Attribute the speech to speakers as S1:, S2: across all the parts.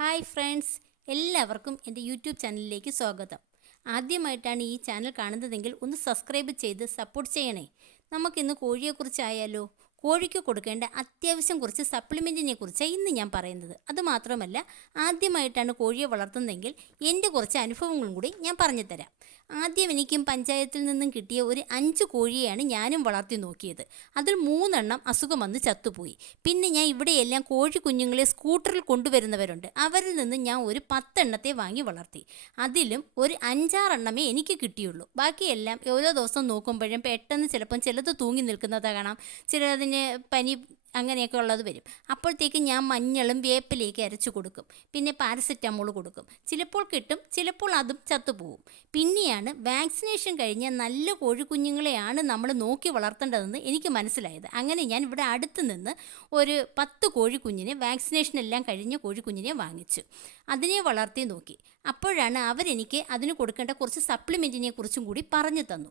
S1: Hi friends എല്ലാവർക്കും എന്റെ YouTube ചാനലിലേക്ക് സ്വാഗതം. ആദ്യമായിട്ടാണ് ഈ ചാനൽ കാണുന്നതെങ്കിൽ ഒന്ന് സബ്സ്ക്രൈബ് ചെയ്ത് സപ്പോർട്ട് ചെയ്യണേ. നമുക്കിന്ന് കോഴിയെക്കുറിച്ചായാലോ കോഴിക്ക് കൊടുക്കേണ്ട അത്യാവശ്യം കുറച്ച് സപ്ലിമെന്റിനെ കുറിച്ചാണ് ഇന്ന് ഞാൻ പറയുന്നത്. അതുമാത്രമല്ല ആദ്യമായിട്ടാണ് കോഴിയെ വളർത്തുന്നതെങ്കിൽ എന്റെ കുറച്ച് അനുഭവങ്ങളും കൂടി ഞാൻ പറഞ്ഞു തരാം ആദ്യം എനിക്കും പഞ്ചായത്തിൽ നിന്നും കിട്ടിയ ഒരു അഞ്ച് കോഴിയെയാണ് ഞാനും വളർത്തി നോക്കിയത്. അതിൽ മൂന്നെണ്ണം അസുഖം വന്ന് ചത്തുപോയി. പിന്നെ ഞാൻ ഇവിടെയെല്ലാം കോഴി കുഞ്ഞുങ്ങളെ സ്കൂട്ടറിൽ കൊണ്ടുവരുന്നവരുണ്ട്. അവരിൽ നിന്ന് ഞാൻ ഒരു പത്തെണ്ണത്തെ വാങ്ങി വളർത്തി. അതിലും ഒരു അഞ്ചാറെണ്ണമേ എനിക്ക് കിട്ടിയുള്ളൂ. ബാക്കിയെല്ലാം ഓരോ ദിവസം നോക്കുമ്പോഴും പെട്ടെന്ന് ചിലപ്പം ചിലത് തൂങ്ങി നിൽക്കുന്നത് കാണാം. ചിലതിന് പനി അങ്ങനെയൊക്കെ ഉള്ളത് വരും. അപ്പോഴത്തേക്ക് ഞാൻ മഞ്ഞളും വേപ്പിലേക്ക് അരച്ചു കൊടുക്കും. പിന്നെ പാരസെറ്റമോൾ കൊടുക്കും. ചിലപ്പോൾ കിട്ടും ചിലപ്പോൾ അതും ചത്തുപോകും പിന്നെയാണ് വാക്സിനേഷൻ കഴിഞ്ഞ നല്ല കോഴിക്കുഞ്ഞുങ്ങളെയാണ് നമ്മൾ നോക്കി വളർത്തേണ്ടതെന്ന് എനിക്ക് മനസ്സിലായത്. അങ്ങനെ ഞാൻ ഇവിടെ അടുത്ത് നിന്ന് ഒരു പത്ത് കോഴിക്കുഞ്ഞിനെ വാക്സിനേഷൻ എല്ലാം കഴിഞ്ഞ കോഴിക്കുഞ്ഞിനെ വാങ്ങിച്ചു. അതിനെ വളർത്തി നോക്കി. അപ്പോഴാണ് അവരെനിക്ക് അതിന് കൊടുക്കേണ്ട കുറച്ച് സപ്ലിമെന്റിനെ കുറിച്ചും കൂടി പറഞ്ഞു തന്നു.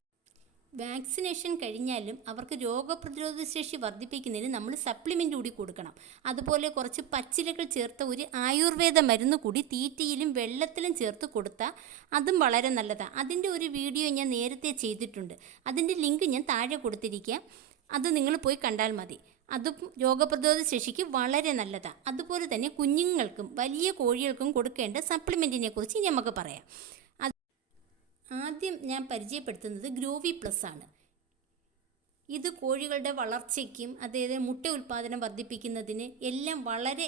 S1: വാക്സിനേഷൻ കഴിഞ്ഞാലും അവർക്ക് രോഗപ്രതിരോധ ശേഷി വർദ്ധിപ്പിക്കുന്നതിന് നമ്മൾ സപ്ലിമെന്റ് കൂടി കൊടുക്കണം. അതുപോലെ കുറച്ച് പച്ചിലകൾ ചേർത്ത ഒരു ആയുർവേദ മരുന്ന് കൂടി തീറ്റയിലും വെള്ളത്തിലും ചേർത്ത് കൊടുത്താൽ അതും വളരെ നല്ലതാണ് അതിന്റെ ഒരു വീഡിയോ ഞാൻ നേരത്തെ ചെയ്തിട്ടുണ്ട്. അതിന്റെ ലിങ്ക് ഞാൻ താഴെ കൊടുത്തിരിക്കുക അത് നിങ്ങൾ പോയി കണ്ടാൽ മതി. അതും രോഗപ്രതിരോധ ശേഷിക്ക് വളരെ നല്ലതാണ് അതുപോലെ തന്നെ കുഞ്ഞുങ്ങൾക്കും വലിയ കോഴികൾക്കും കൊടുക്കേണ്ട സപ്ലിമെന്റിനെ കുറിച്ച് നമുക്ക് പറയാം. ആദ്യം ഞാൻ പരിചയപ്പെടുത്തുന്നത് ഗ്രോവി പ്ലസ് ആണ്. ഇത് കോഴികളുടെ വളർച്ചയ്ക്കും അതായത് മുട്ട ഉൽപ്പാദനം വർദ്ധിപ്പിക്കുന്നതിന് എല്ലാം വളരെ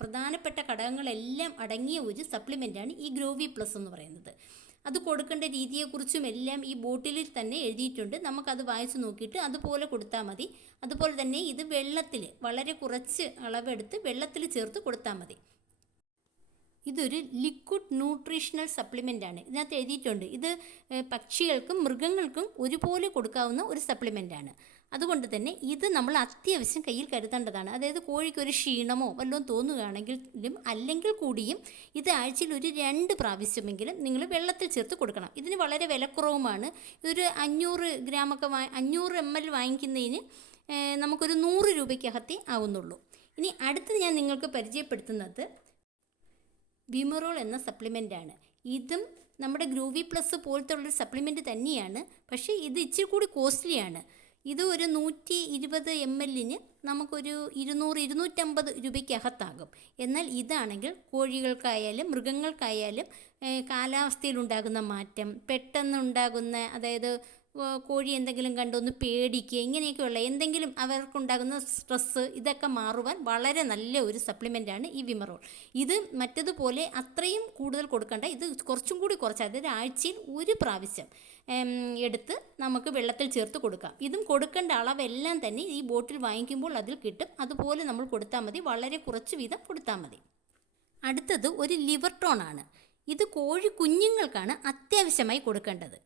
S1: പ്രധാനപ്പെട്ട ഘടകങ്ങളെല്ലാം അടങ്ങിയ ഒരു സപ്ലിമെന്റാണ് ഈ ഗ്രോവി പ്ലസ് എന്ന് പറയുന്നത്. അത് കൊടുക്കേണ്ട രീതിയെക്കുറിച്ചും എല്ലാം ഈ ബോട്ടിലിൽ തന്നെ എഴുതിയിട്ടുണ്ട്. നമുക്കത് വായിച്ചു നോക്കിയിട്ട് അതുപോലെ കൊടുത്താൽ മതി. അതുപോലെ തന്നെ ഇത് വെള്ളത്തിൽ വളരെ കുറച്ച് അളവെടുത്ത് വെള്ളത്തിൽ ചേർത്ത് കൊടുത്താൽ മതി. ഇതൊരു ലിക്വിഡ് ന്യൂട്രീഷണൽ സപ്ലിമെന്റ് ആണ്. ഇതിനകത്ത് എഴുതിയിട്ടുണ്ട്. ഇത് പക്ഷികൾക്കും മൃഗങ്ങൾക്കും ഒരുപോലെ കൊടുക്കാവുന്ന ഒരു സപ്ലിമെന്റ് ആണ്. അതുകൊണ്ട് തന്നെ ഇത് നമ്മൾ അത്യാവശ്യം കയ്യിൽ കരുതേണ്ടതാണ്. അതായത് കോഴിക്ക് ഒരു ക്ഷീണമോ വല്ലതും തോന്നുകയാണെങ്കിലും അല്ലെങ്കിൽ കൂടിയും ഇത് ആഴ്ചയിൽ ഒരു രണ്ട് പ്രാവശ്യമെങ്കിലും നിങ്ങൾ വെള്ളത്തിൽ ചേർത്ത് കൊടുക്കണം. ഇതിന് വളരെ വിലക്കുറവുമാണ്. ഒരു അഞ്ഞൂറ് ഗ്രാമൊക്കെ വാ അഞ്ഞൂറ് എം എൽ വാങ്ങിക്കുന്നതിന് നമുക്കൊരു നൂറ് രൂപയ്ക്കകത്തേ ആവുന്നുള്ളൂ. ഇനി അടുത്ത് ഞാൻ നിങ്ങൾക്ക് പരിചയപ്പെടുത്തുന്നത് വിമറോൾ എന്ന സപ്ലിമെന്റാണ് ഇതും നമ്മുടെ ഗ്രൂവി പ്ലസ് പോലത്തെ ഉള്ളൊരു സപ്ലിമെന്റ് തന്നെയാണ്. പക്ഷേ ഇത് ഇച്ചിരി കൂടി കോസ്റ്റ്ലിയാണ് ഇത് ഒരു നൂറ്റി ഇരുപത് എം എല്ലിന് നമുക്കൊരു ഇരുന്നൂറ് ഇരുന്നൂറ്റമ്പത് രൂപയ്ക്കകത്താകും. എന്നാൽ ഇതാണെങ്കിൽ കോഴികൾക്കായാലും മൃഗങ്ങൾക്കായാലും കാലാവസ്ഥയിലുണ്ടാകുന്ന മാറ്റം പെട്ടെന്നുണ്ടാകുന്ന അതായത് കോഴി എന്തെങ്കിലും കണ്ടൊന്ന് പേടിക്കുക ഇങ്ങനെയൊക്കെയുള്ള എന്തെങ്കിലും അവർക്കുണ്ടാകുന്ന സ്ട്രെസ്സ് ഇതൊക്കെ മാറുവാൻ വളരെ നല്ല ഒരു സപ്ലിമെന്റാണ് ഈ വിമറോൾ. ഇത് മറ്റതുപോലെ അത്രയും കൂടുതൽ കൊടുക്കേണ്ട ഇത് കുറച്ചും കൂടി കുറച്ച് അതായത് ആഴ്ചയിൽ ഒരു പ്രാവശ്യം എടുത്ത് നമുക്ക് വെള്ളത്തിൽ ചേർത്ത് കൊടുക്കാം. ഇതും കൊടുക്കേണ്ട അളവെല്ലാം തന്നെ ഈ ബോട്ടിൽ വാങ്ങിക്കുമ്പോൾ അതിൽ കിട്ടും. അതുപോലെ നമ്മൾ കൊടുത്താൽ മതി. വളരെ കുറച്ച് വീതം കൊടുത്താൽ മതി. അടുത്തത് ഒരു ലിവർ ടോൺ ആണ്. ഇത് കോഴി കുഞ്ഞുങ്ങൾക്കാണ് അത്യാവശ്യമായി കൊടുക്കേണ്ടത്.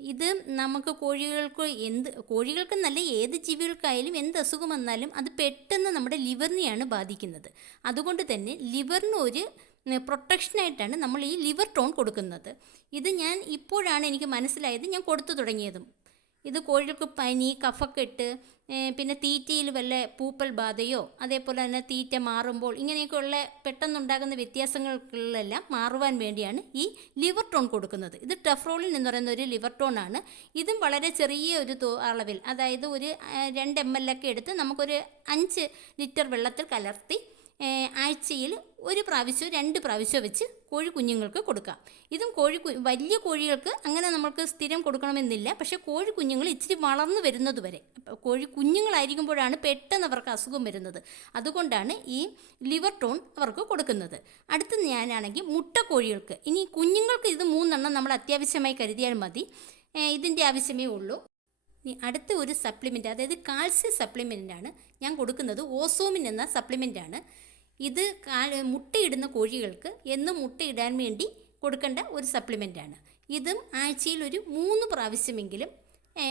S1: ഇത് നമുക്ക് കോഴികൾക്ക് എന്ത് കോഴികൾക്ക് നല്ല ഏത് ജീവികൾക്കായാലും എന്ത് അസുഖം വന്നാലും അത് പെട്ടെന്ന് നമ്മുടെ ലിവറിനെയാണ് ബാധിക്കുന്നത്. അതുകൊണ്ട് തന്നെ ലിവറിന് ഒരു പ്രൊട്ടക്ഷനായിട്ടാണ് നമ്മൾ ഈ ലിവർ ടോൺ കൊടുക്കുന്നത്. ഇത് ഞാൻ ഇപ്പോഴാണ് എനിക്ക് മനസ്സിലായത് ഞാൻ കൊടുത്തു തുടങ്ങിയതും. ഇത് കോഴികൾക്ക് പനി കഫക്കെട്ട് പിന്നെ തീറ്റയിൽ വല്ല പൂപ്പൽ ബാധയോ അതേപോലെ തന്നെ തീറ്റ മാറുമ്പോൾ ഇങ്ങനെയൊക്കെയുള്ള പെട്ടെന്നുണ്ടാകുന്ന വ്യത്യാസങ്ങൾക്കുള്ളെല്ലാം മാറുവാൻ വേണ്ടിയാണ് ഈ ലിവർ ടോൺ കൊടുക്കുന്നത്. ഇത് ടെഫ്രോളിൻ എന്ന് പറയുന്ന ഒരു ലിവർ ടോൺ ആണ് ഇതും വളരെ ചെറിയ ഒരു അളവിൽ അതായത് ഒരു രണ്ട് എം എൽ ഒക്കെ എടുത്ത് നമുക്കൊരു അഞ്ച് ലിറ്റർ വെള്ളത്തിൽ കലർത്തി ആഴ്ചയിൽ ഒരു പ്രാവശ്യം രണ്ട് പ്രാവശ്യം വെച്ച് കോഴി കുഞ്ഞുങ്ങൾക്ക് കൊടുക്കാം. ഇതും കോഴി വലിയ കോഴികൾക്ക് അങ്ങനെ നമ്മൾക്ക് സ്ഥിരം കൊടുക്കണമെന്നില്ല. പക്ഷേ കോഴി കുഞ്ഞുങ്ങൾ ഇച്ചിരി വളർന്നു വരുന്നത് വരെ കോഴി കുഞ്ഞുങ്ങളായിരിക്കുമ്പോഴാണ് പെട്ടെന്ന് അവർക്ക് അസുഖം വരുന്നത്. അതുകൊണ്ടാണ് ഈ ലിവർ ടോൺ അവർക്ക് കൊടുക്കുന്നത്. അടുത്ത് ഞാനാണെങ്കിൽ മുട്ട കോഴികൾക്ക് ഇനി കുഞ്ഞുങ്ങൾക്ക് ഇത് മൂന്നെണ്ണം നമ്മൾ അത്യാവശ്യമായി കരുതിയാൽ മതി. ഇതിന്റെ ആവശ്യമേ ഉള്ളൂ. ഇനി അടുത്ത ഒരു സപ്ലിമെന്റ് അതായത് കാൽസ്യം സപ്ലിമെന്റാണ് ഞാൻ കൊടുക്കുന്നത്. ഓസോമിൻ എന്ന സപ്ലിമെന്റാണ് ഇത് മുട്ടയിടുന്ന കോഴികൾക്ക് എന്നും മുട്ടയിടാൻ വേണ്ടി കൊടുക്കേണ്ട ഒരു സപ്ലിമെന്റാണ് ഇതും ആഴ്ചയിൽ ഒരു മൂന്ന് പ്രാവശ്യമെങ്കിലും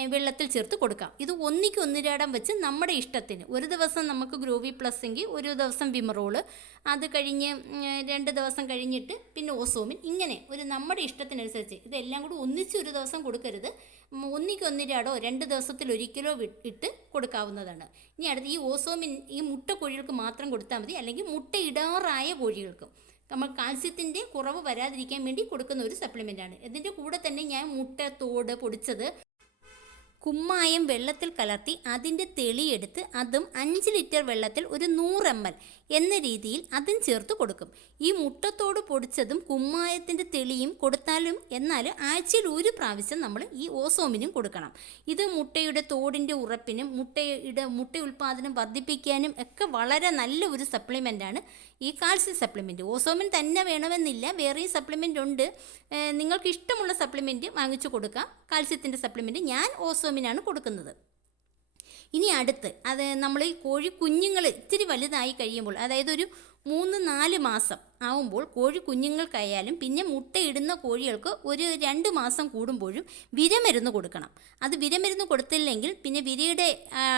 S1: വെള്ളത്തിൽ ചേർത്ത് കൊടുക്കാം. ഇത് ഒന്നിക്ക് ഒന്നിരാടം വെച്ച് നമ്മുടെ ഇഷ്ടത്തിന്. ഒരു ദിവസം നമുക്ക് ഗ്രോവി പ്ലസ് എങ്കിൽ ഒരു ദിവസം വിമറോൾ. അത് കഴിഞ്ഞ് രണ്ട് ദിവസം കഴിഞ്ഞിട്ട് പിന്നെ ഓസോമിൻ. ഇങ്ങനെ ഒരു നമ്മുടെ ഇഷ്ടത്തിനനുസരിച്ച് ഇതെല്ലാം കൂടി ഒന്നിച്ച് ഒരു ദിവസം കൊടുക്കരുത്. ഒന്നിക്ക് ഒന്നിരാടോ രണ്ട് വി- ഇട്ട് കൊടുക്കാവുന്നതാണ്. ഇനി അടുത്ത് ഈ ഓസോമിൻ ഈ മുട്ട കോഴികൾക്ക് മാത്രം കൊടുത്താൽ മതി. അല്ലെങ്കിൽ മുട്ട ഇടാറായ കോഴികൾക്കും. നമ്മൾ കാൽസ്യത്തിന്റെ കുറവ് വരാതിരിക്കാൻ വേണ്ടി കൊടുക്കുന്ന ഒരു സപ്ലിമെന്റാണ് ഇതിന്റെ കൂടെ തന്നെ ഞാൻ മുട്ട തോട് പൊടിച്ചത് കുമ്മായം വെള്ളത്തിൽ കലർത്തി അതിന്റെ തെളിയെടുത്ത് അതും അഞ്ച് ലിറ്റർ വെള്ളത്തിൽ ഒരു നൂറ് എം എൽ എന്ന രീതിയിൽ അതും ചേർത്ത് കൊടുക്കും. ഈ മുട്ടത്തോട് പൊടിച്ചതും കുമ്മായത്തിന്റെ തെളിയും കൊടുത്താലും എന്നാൽ ആഴ്ചയിൽ ഒരു പ്രാവശ്യം നമ്മൾ ഈ ഓസോമിനും കൊടുക്കണം. ഇത് മുട്ടയുടെ തോടിന്റെ ഉറപ്പിനും മുട്ടയുടെ മുട്ട ഉൽപ്പാദനം വർദ്ധിപ്പിക്കാനും ഒക്കെ വളരെ നല്ല ഒരു സപ്ലിമെന്റാണ് ഈ കാൽസ്യം സപ്ലിമെന്റ് ഓസോമിൻ തന്നെ വേണമെന്നില്ല വേറെയും സപ്ലിമെന്റ് ഉണ്ട്. നിങ്ങൾക്ക് ഇഷ്ടമുള്ള സപ്ലിമെന്റ് വാങ്ങിച്ചു കൊടുക്കാം. കാൽസ്യത്തിന്റെ സപ്ലിമെന്റ് ഞാൻ ഓസോമിനാണ് കൊടുക്കുന്നത്. ഇനി അടുത്ത് അത് നമ്മൾ കോഴി കുഞ്ഞുങ്ങൾ ഇത്തിരി വലുതായി കഴിയുമ്പോൾ അതായത് ഒരു മൂന്ന് നാല് മാസം ആവുമ്പോൾ കോഴി കുഞ്ഞുങ്ങൾക്കായാലും പിന്നെ മുട്ടയിടുന്ന കോഴികൾക്ക് ഒരു രണ്ട് മാസം കൂടുമ്പോഴും വിരമരുന്ന് കൊടുക്കണം. അത് വിരമരുന്ന് കൊടുത്തില്ലെങ്കിൽ പിന്നെ വിരയുടെ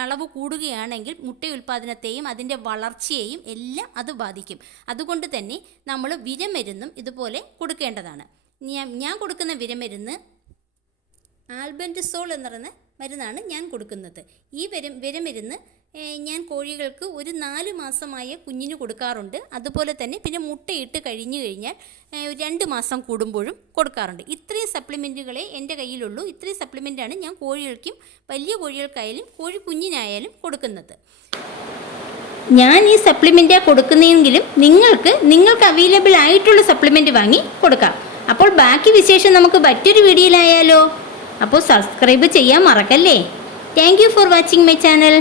S1: അളവ് കൂടുകയാണെങ്കിൽ മുട്ട ഉൽപ്പാദനത്തെയും അതിന്റെ വളർച്ചയെയും എല്ലാം അത് ബാധിക്കും. അതുകൊണ്ട് തന്നെ നമ്മൾ വിരമരുന്നും ഇതുപോലെ കൊടുക്കേണ്ടതാണ്. ഞാൻ ഞാൻ കൊടുക്കുന്ന വിരമരുന്ന് ആൽബൻഡസോൾ എന്ന് പറയുന്ന മരുന്നാണ് ഞാൻ കൊടുക്കുന്നത്. ഈ വരം വിരമരുന്ന് ഞാൻ കോഴികൾക്ക് ഒരു നാല് മാസമായ കുഞ്ഞിന് കൊടുക്കാറുണ്ട്. അതുപോലെ തന്നെ പിന്നെ മുട്ടയിട്ട് കഴിഞ്ഞു കഴിഞ്ഞാൽ രണ്ട് മാസം കൂടുമ്പോഴും കൊടുക്കാറുണ്ട്. ഇത്രയും സപ്ലിമെന്റുകളെ എന്റെ കയ്യിലുള്ളൂ. ഇത്രയും സപ്ലിമെന്റാണ് ഞാൻ കോഴികൾക്കും വലിയ കോഴികൾക്കായാലും കോഴി കുഞ്ഞിനായാലും കൊടുക്കുന്നത്. ഞാൻ ഈ സപ്ലിമെന്റാണ് കൊടുക്കുന്നതെങ്കിലും നിങ്ങൾക്ക് നിങ്ങൾക്ക് അവൈലബിൾ ആയിട്ടുള്ള സപ്ലിമെന്റ് വാങ്ങി കൊടുക്കാം. അപ്പോൾ ബാക്കി വിശേഷം നമുക്ക് മറ്റൊരു വീഡിയോയിലായാലോ അപ്പോൾ സബ്സ്ക്രൈബ് ചെയ്യാൻ മറക്കല്ലേ? Thank for watching my channel